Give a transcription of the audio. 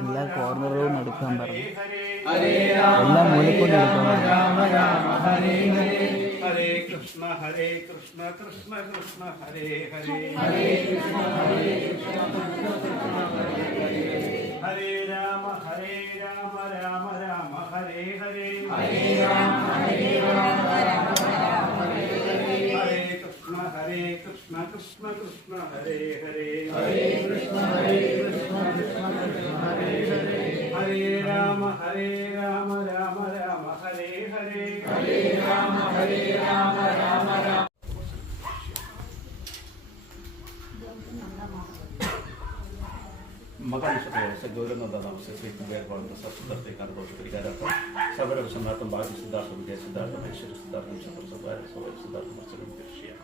എല്ലാ കോർണറുകളും എടുക്കാൻ പറഞ്ഞു, എല്ലാ മൂലക്കൊണ്ട് എടുക്കാൻ പറഞ്ഞു. ഹരേ കൃഷ്ണ കൃഷ്ണ കൃഷ്ണ ഹരേ ഹരേ ഹരേ രാമ രാമ രാമ ഹരേ ഹരേ ഹരേ കൃഷ്ണ കൃഷ്ണ കൃഷ്ണ ഹരേ ഹരേ ഹരേ രാമ രാമ രാമ ഹരേ ഹരേ ഹരേ രാമ രാമ രാമ. മകാംശത്തെ ഗൗരവനന്ദനം വേർപാടുന്ന സത്സത്തെ കണ്ടോഷ പരിഹാരാർത്ഥം ശബരവശനാർത്ഥം ഭാഗ്യ സിദ്ധാർത്ഥം വിജയ സിദ്ധാർത്ഥം ഐശ്വര്യ സിദ്ധാർത്ഥം ചന്ദ്ര സിദ്ധാർത്ഥം മത്സരം തീർച്ചയാണ്.